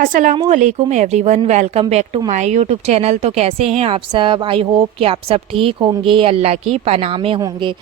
अस्सलामु अलैकुम everyone, welcome back to my YouTube channel. तो कैसे हैं आप सब? आई होप कि आप सब ठीक होंगे, अल्लाह की पनाह में होंगे।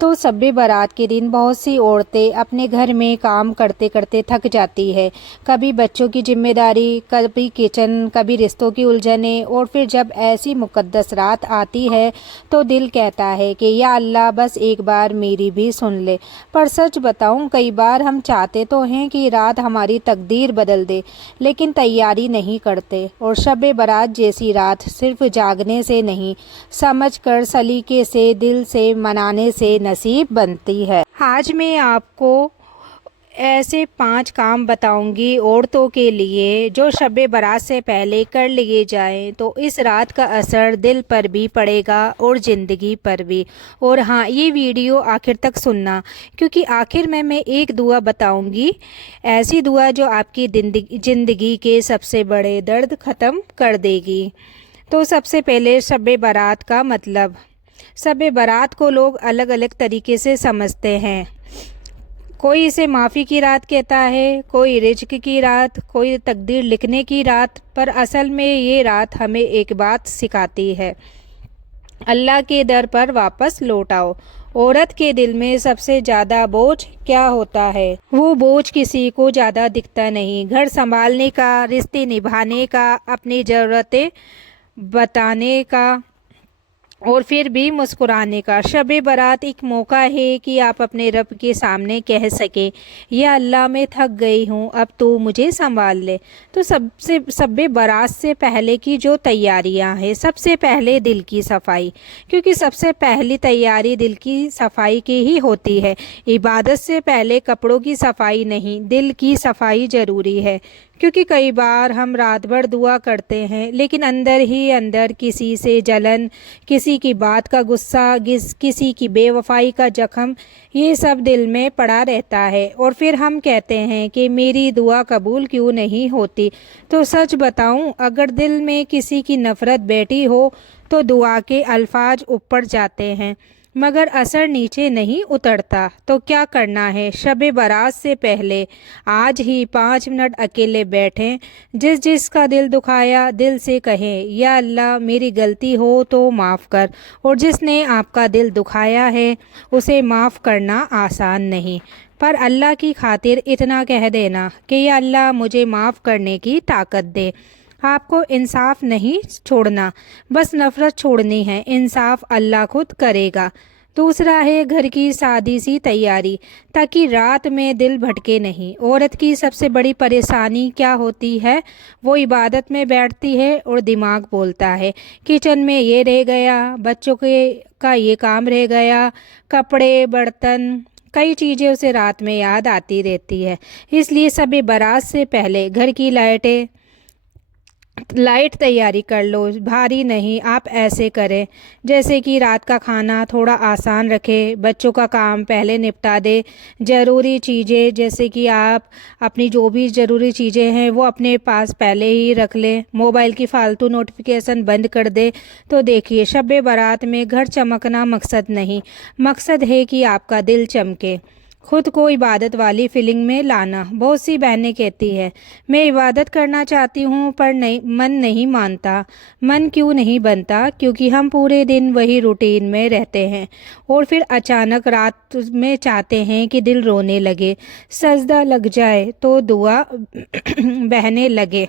तो शब-ए बारात के दिन बहुत सी औरतें अपने घर में काम करते करते थक जाती है। कभी बच्चों की जिम्मेदारी, कभी किचन, कभी रिश्तों की उलझनें, और फिर जब ऐसी मुक़द्दस रात आती है तो दिल कहता है कि या अल्लाह बस एक बार मेरी भी सुन ले। पर सच बताऊं, कई बार हम चाहते तो हैं कि रात हमारी तकदीर बदल दे, लेकिन तैयारी नहीं करते। और शब-ए बारात जैसी रात सिर्फ जागने से नहीं, समझ कर, सलीके से, दिल से मनाने से नसीब बनती है। आज मैं आपको ऐसे 5 काम बताऊंगी औरतों के लिए जो शब-ए बारात से पहले कर लिए जाएं तो इस रात का असर दिल पर भी पड़ेगा और ज़िंदगी पर भी। और हाँ, ये वीडियो आखिर तक सुनना, क्योंकि आखिर में मैं एक दुआ बताऊंगी, ऐसी दुआ जो आपकी ज़िंदगी के सबसे बड़े दर्द ख़त्म कर देगी। तो सबसे पहले शब-ए बारात का मतलब। शब-ए बारात को लोग अलग अलग तरीके से समझते हैं। कोई इसे माफ़ी की रात कहता है, कोई रिज़्क़ की रात, कोई तकदीर लिखने की रात। पर असल में ये रात हमें एक बात सिखाती है, अल्लाह के दर पर वापस लौट आओ। औरत के दिल में सबसे ज़्यादा बोझ क्या होता है? वो बोझ किसी को ज़्यादा दिखता नहीं। घर संभालने का, रिश्ते निभाने का, अपनी ज़रूरतें बताने का, और फिर भी मुस्कुराने का। शब-ए बारात एक मौका है कि आप अपने रब के सामने कह सके, या अल्लाह मैं थक गई हूँ, अब तो मुझे संभाल ले। तो शब-ए बारात से पहले की जो तैयारियां हैं, सबसे पहले दिल की सफाई, क्योंकि सबसे पहली तैयारी दिल की सफाई की ही होती है। इबादत से पहले कपड़ों की सफाई नहीं, दिल की सफाई ज़रूरी है। क्योंकि कई बार हम रात भर दुआ करते हैं, लेकिन अंदर ही अंदर किसी से जलन, किसी की बात का गुस्सा, किसी की बेवफाई का जख्म, ये सब दिल में पड़ा रहता है। और फिर हम कहते हैं कि मेरी दुआ कबूल क्यों नहीं होती। तो सच बताऊं, अगर दिल में किसी की नफ़रत बैठी हो तो दुआ के अल्फाज ऊपर जाते हैं, मगर असर नीचे नहीं उतरता। तो क्या करना है? शब-ए बारात से पहले आज ही 5 मिनट अकेले बैठें, जिसका दिल दुखाया दिल से कहें, या अल्लाह मेरी गलती हो तो माफ़ कर। और जिसने आपका दिल दुखाया है उसे माफ़ करना आसान नहीं, पर अल्लाह की खातिर इतना कह देना कि या अल्लाह मुझे माफ़ करने की ताकत दे। आपको इंसाफ नहीं छोड़ना, बस नफ़रत छोड़नी है। इंसाफ अल्लाह खुद करेगा। दूसरा है घर की सादी सी तैयारी, ताकि रात में दिल भटके नहीं। औरत की सबसे बड़ी परेशानी क्या होती है? वो इबादत में बैठती है और दिमाग बोलता है, किचन में ये रह गया, बच्चों के का ये काम रह गया, कपड़े, बर्तन, कई चीज़ें उसे रात में याद आती रहती है। इसलिए शब-ए बारात से पहले घर की लाइट तैयारी कर लो। भारी नहीं, आप ऐसे करें जैसे कि रात का खाना थोड़ा आसान रखें, बच्चों का काम पहले निपटा दे, ज़रूरी चीज़ें जैसे कि आप अपनी जो भी ज़रूरी चीज़ें हैं वो अपने पास पहले ही रख लें, मोबाइल की फ़ालतू नोटिफिकेशन बंद कर दे। तो देखिए, शब-ए बारात में घर चमकना मकसद नहीं, मकसद है कि आपका दिल चमके, खुद को इबादत वाली फीलिंग में लाना। बहुत सी बहनें कहती है, मैं इबादत करना चाहती हूँ पर मन नहीं मानता। मन क्यों नहीं बनता? क्योंकि हम पूरे दिन वही रूटीन में रहते हैं, और फिर अचानक रात में चाहते हैं कि दिल रोने लगे, सजदा लग जाए, तो दुआ बहने लगे।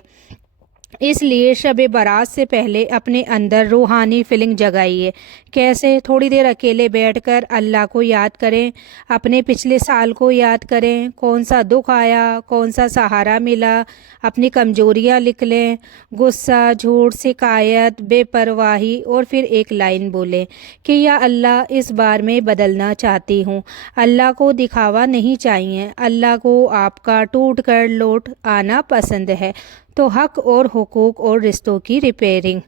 इसलिए शब-ए बारात से पहले अपने अंदर रूहानी फीलिंग जगाइए। कैसे? थोड़ी देर अकेले बैठकर अल्लाह को याद करें, अपने पिछले साल को याद करें, कौन सा दुख आया, कौन सा सहारा मिला, अपनी कमजोरियां लिख लें, गुस्सा, झूठ, शिकायत, बेपरवाही, और फिर एक लाइन बोलें कि या अल्लाह इस बार मैं बदलना चाहती हूँ। अल्लाह को दिखावा नहीं चाहिए, अल्लाह को आपका टूट कर लौट आना पसंद है। तो हक और हुकूक और रिश्तों की रिपेयरिंग।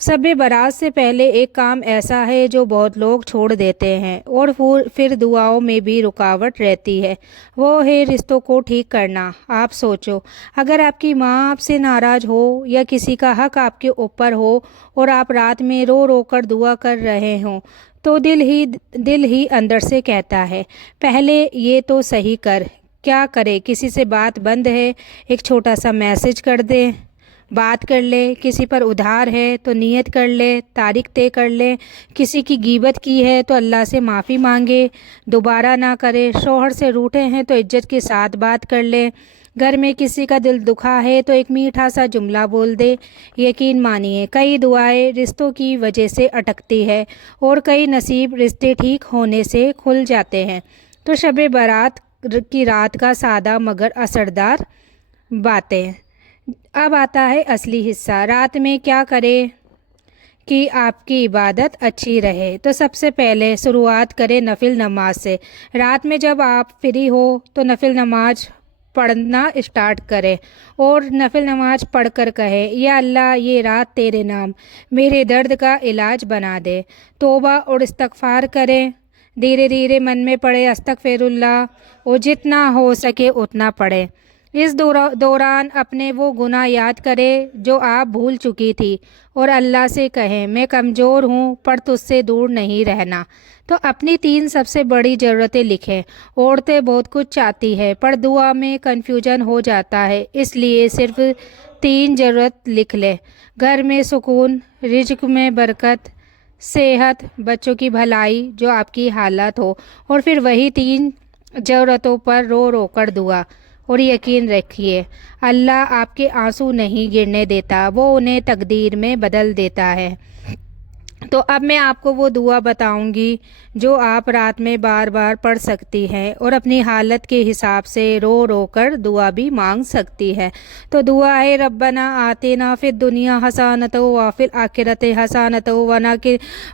शब-ए बारात से पहले एक काम ऐसा है जो बहुत लोग छोड़ देते हैं और फिर दुआओं में भी रुकावट रहती है, वो है रिश्तों को ठीक करना। आप सोचो, अगर आपकी माँ आपसे नाराज़ हो या किसी का हक आपके ऊपर हो और आप रात में रो रो कर दुआ कर रहे हों, तो दिल ही अंदर से कहता है, पहले ये तो सही कर क्या करे, किसी से बात बंद है, एक छोटा सा मैसेज कर दे, बात कर ले। किसी पर उधार है तो नियत कर ले, तारीख तय कर ले। किसी की गीबत की है तो अल्लाह से माफ़ी मांगे, दोबारा ना करे। शौहर से रूठे हैं तो इज्जत के साथ बात कर ले। घर में किसी का दिल दुखा है तो एक मीठा सा जुमला बोल दे। यकीन मानिए, कई दुआएं रिश्तों की वजह से अटकती है और कई नसीब रिश्ते ठीक होने से खुल जाते हैं। तो शब बारात की रात का सादा मगर असरदार बातें। अब आता है असली हिस्सा, रात में क्या करें कि आपकी इबादत अच्छी रहे। तो सबसे पहले शुरुआत करें नफिल नमाज से। रात में जब आप फ्री हो तो नफिल नमाज पढ़ना स्टार्ट करें और नफिल नमाज पढ़कर कहें, या अल्लाह ये रात तेरे नाम मेरे दर्द का इलाज बना दे। तौबा और इस्तगफार करें, धीरे धीरे मन में पढ़े अस्तगफिरुल्लाह, और जितना हो सके उतना पढ़ें। इस दौरान अपने वो गुनाह याद करें जो आप भूल चुकी थी और अल्लाह से कहें, मैं कमज़ोर हूँ पर तुझसे दूर नहीं रहना। तो अपनी 3 सबसे बड़ी ज़रूरतें लिखें। औरतें बहुत कुछ चाहती है पर दुआ में कन्फ्यूजन हो जाता है, इसलिए सिर्फ 3 ज़रूरत लिख लें। घर में सुकून, रिज़्क़ में बरकत, सेहत, बच्चों की भलाई, जो आपकी हालत हो। और फिर वही 3 ज़रूरतों पर रो रो कर दुआ। और यकीन रखिए, अल्लाह आपके आंसू नहीं गिरने देता, वो उन्हें तकदीर में बदल देता है। तो अब मैं आपको वो दुआ बताऊंगी जो आप रात में बार बार पढ़ सकती हैं और अपनी हालत के हिसाब से रो रो कर दुआ भी मांग सकती है। तो दुआ है, रब्बना आतिना फिद दुनिया हसानतो व फिल आखिरते हसानतो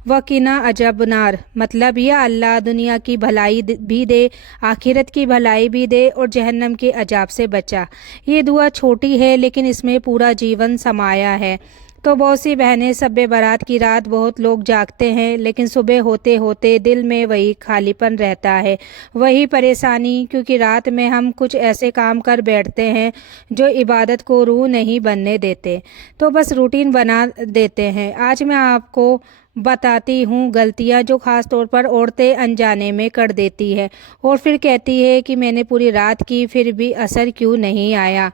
वकिना अजबनार। मतलब, यह अल्लाह दुनिया की भलाई भी दे, आखिरत की भलाई भी दे और जहन्नम के अजाब से बचा। ये दुआ छोटी है लेकिन इसमें पूरा जीवन समाया है। तो बहुत सी बहनें शब बारात की रात बहुत लोग जागते हैं, लेकिन सुबह होते होते दिल में वही खालीपन रहता है, वही परेशानी, क्योंकि रात में हम कुछ ऐसे काम कर बैठते हैं जो इबादत को रूह नहीं बनने देते, तो बस रूटीन बना देते हैं। आज मैं आपको बताती हूँ गलतियाँ जो ख़ास तौर पर औरतें अनजाने में कर देती है और फिर कहती है कि मैंने पूरी रात की फिर भी असर क्यों नहीं आया।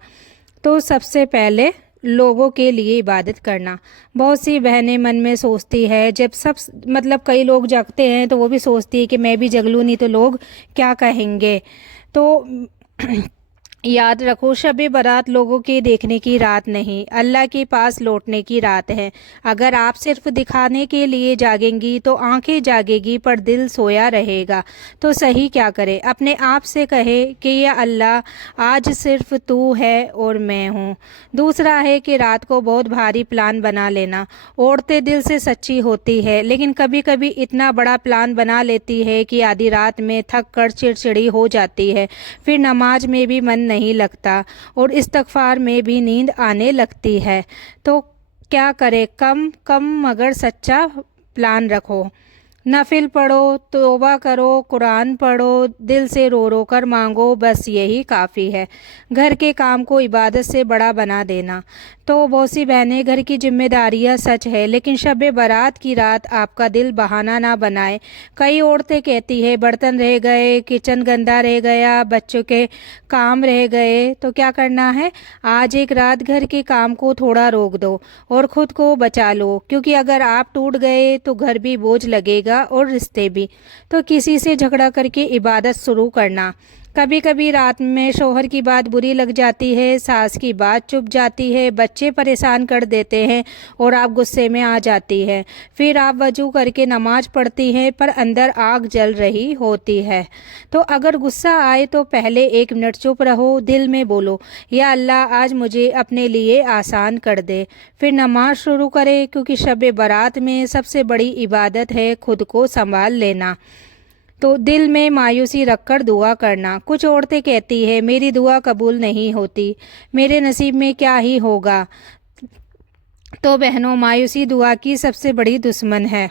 तो सबसे पहले, लोगों के लिए इबादत करना। बहुत सी बहनें मन में सोचती है, जब कई लोग जागते हैं तो वो भी सोचती है कि मैं भी जग लूँ, नहीं तो लोग क्या कहेंगे। तो याद रखो, शब बारात लोगों के देखने की रात नहीं, अल्लाह के पास लौटने की रात है। अगर आप सिर्फ दिखाने के लिए जागेंगी तो आंखें जागेगी पर दिल सोया रहेगा। तो सही क्या करें, अपने आप से कहे कि या अल्लाह आज सिर्फ तू है और मैं हूँ। दूसरा है कि रात को बहुत भारी प्लान बना लेना। औरतें दिल से सच्ची होती है लेकिन कभी कभी इतना बड़ा प्लान बना लेती है कि आधी रात में थक कर चिड़चिड़ी हो जाती है, फिर नमाज में भी मन नहीं लगता और इस्तगफार में भी नींद आने लगती है। तो क्या करे, कम कम मगर सच्चा प्लान रखो। नफिल पढ़ो, तौबा करो, कुरान पढ़ो, दिल से रो रो कर मांगो, बस यही काफ़ी है। घर के काम को इबादत से बड़ा बना देना। तो बहुत सी बहनें, घर की जिम्मेदारियां सच है लेकिन शब बारात की रात आपका दिल बहाना ना बनाए। कई औरतें कहती है बर्तन रह गए, किचन गंदा रह गया, बच्चों के काम रह गए। तो क्या करना है, आज एक रात घर के काम को थोड़ा रोक दो और ख़ुद को बचा लो, क्योंकि अगर आप टूट गए तो घर भी बोझ लगेगा और रिश्ते भी। तो किसी से झगड़ा करके इबादत शुरू करना। कभी कभी रात में शौहर की बात बुरी लग जाती है, सास की बात चुप जाती है, बच्चे परेशान कर देते हैं और आप गुस्से में आ जाती है। फिर आप वजू करके नमाज पढ़ती हैं पर अंदर आग जल रही होती है। तो अगर गुस्सा आए तो पहले 1 मिनट चुप रहो, दिल में बोलो, या अल्लाह आज मुझे अपने लिए आसान कर दे। फिर नमाज शुरू करें, क्योंकि शब बारात में सबसे बड़ी इबादत है खुद को संभाल लेना। तो दिल में मायूसी रखकर दुआ करना। कुछ औरतें कहती है मेरी दुआ कबूल नहीं होती, मेरे नसीब में क्या ही होगा। तो बहनों, मायूसी दुआ की सबसे बड़ी दुश्मन है।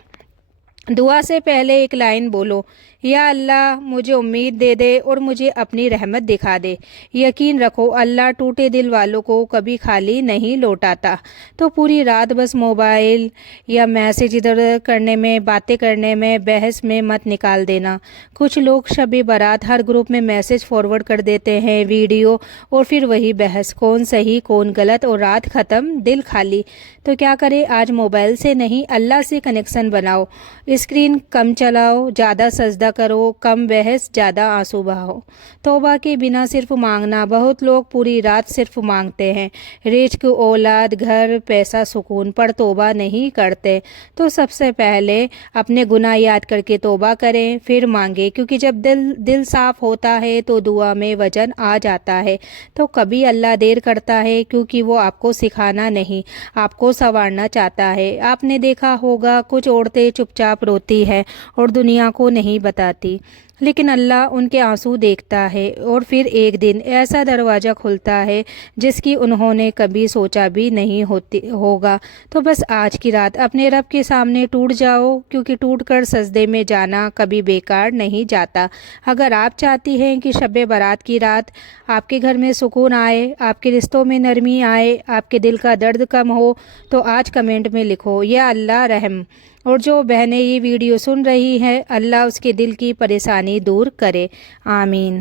दुआ से पहले एक लाइन बोलो, या अल्लाह मुझे उम्मीद दे दे और मुझे अपनी रहमत दिखा दे। यकीन रखो अल्लाह टूटे दिल वालों को कभी खाली नहीं लौटाता। तो पूरी रात बस मोबाइल या मैसेज इधर उधर करने में, बातें करने में, बहस में मत निकाल देना। कुछ लोग शब बारात हर ग्रुप में मैसेज फॉरवर्ड कर देते हैं, वीडियो, और फिर वही बहस, कौन सही कौन गलत, और रात ख़त्म दिल खाली। तो क्या करें, आज मोबाइल से नहीं अल्लाह से कनेक्शन बनाओ। स्क्रीन कम चलाओ, ज़्यादा सजदा करो, कम बहस, ज़्यादा आंसू बहाओ। तौबा के बिना सिर्फ मांगना। बहुत लोग पूरी रात सिर्फ मांगते हैं, रिज्क, औलाद, घर, पैसा, सुकून, पर तौबा नहीं करते। तो सबसे पहले अपने गुनाह याद करके तौबा करें, फिर मांगे, क्योंकि जब दिल साफ होता है तो दुआ में वजन आ जाता है। तो कभी अल्लाह देर करता है क्योंकि वो आपको सिखाना नहीं, आपको संवारना चाहता है। आपने देखा होगा कुछ औरतें चुपचाप रोती है और दुनिया को नहीं बताती, लेकिन अल्लाह उनके आंसू देखता है, और फिर एक दिन ऐसा दरवाज़ा खुलता है जिसकी उन्होंने कभी सोचा भी नहीं होगा। तो बस आज की रात अपने रब के सामने टूट जाओ, क्योंकि टूट कर सजदे में जाना कभी बेकार नहीं जाता। अगर आप चाहती हैं कि शब बारात की रात आपके घर में सुकून आए, आपके रिश्तों में नरमी आए, आपके दिल का दर्द कम हो, तो आज कमेंट में लिखो या अल्लाह रहम। और जो बहनें ये वीडियो सुन रही हैं, अल्लाह उसके दिल की परेशानी दूर करे। आमीन।